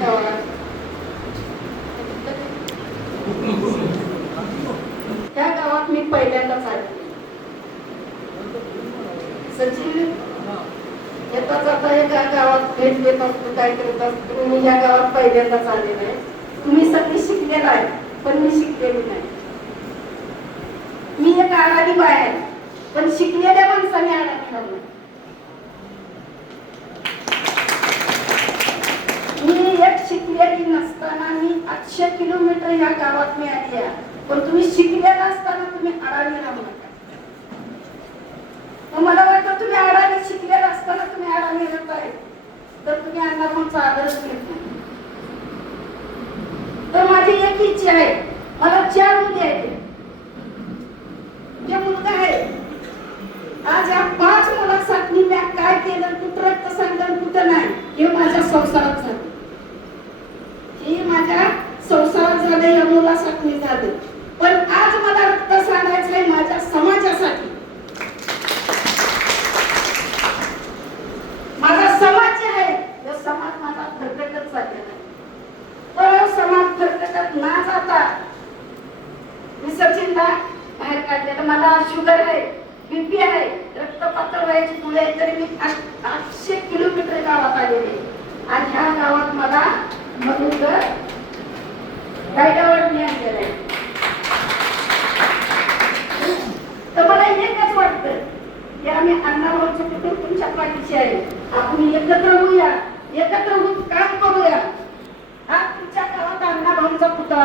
गावात. त्या गावात मी पहिल्यांदाच आले. सचिन येता जाता एका गावात भेट देत असतो, काय करत असतो. मी या गावात पहिल्यांदाच आलेले आहे. तुम्ही सगळी शिकलेला आहे, पण मी शिकलेली नाही. मी एक अडाणी बाई आहे, पण शिकलेल्या माणसाने अडाणी राहू. मी एक शिकलेली नसताना मी 800 किलोमीटर या गावात मी आली आहे, पण तुम्ही शिकलेला असताना तुम्ही अडाणी राहू नका. मला वाटतं तुम्ही अडाणी शिकलेला असताना तुम्ही अडाणी राहताय, तर तुम्ही अण्णाभाऊंचा आदर्श घेत नाही. तर माझी एक इच्छा आहे, मला 4 मुली आहेत. जे मुलगा आहे, आज या 5 मुलांसाठी मी काय केलं, कुठं रक्त सांगण कुठं नाही, हे माझ्या संसारात झालं. हे माझ्या संसारात झालं, या मुलासाठी झालं. पण आज मला रक्त सांगायचं आहे माझ्या समाजासाठी. माझा समाज जे आहे, तो समाज माझा भरकटत चाललेला आहे. तो समाज भरकटत ना जाता मी सचिनला बाहेर काढलेलं. मला शुगर आहे, बीपी आहे, रक्त पातळ व्हायची मुळे आहे, तरी मी 800 किलोमीटर गावात आलेले. आणि ह्या गावात मला म्हणून गायडावर मी आणलेलं आहे. तर मला एकच वाटतं की आम्ही अण्णाभाऊचं कुटुंब तुमच्या पाठीशी आहे. आपण एकत्र होऊया, एकत्र होऊन काम करूया. हा तुमच्या गावात अण्णाभाऊंचा पुतळा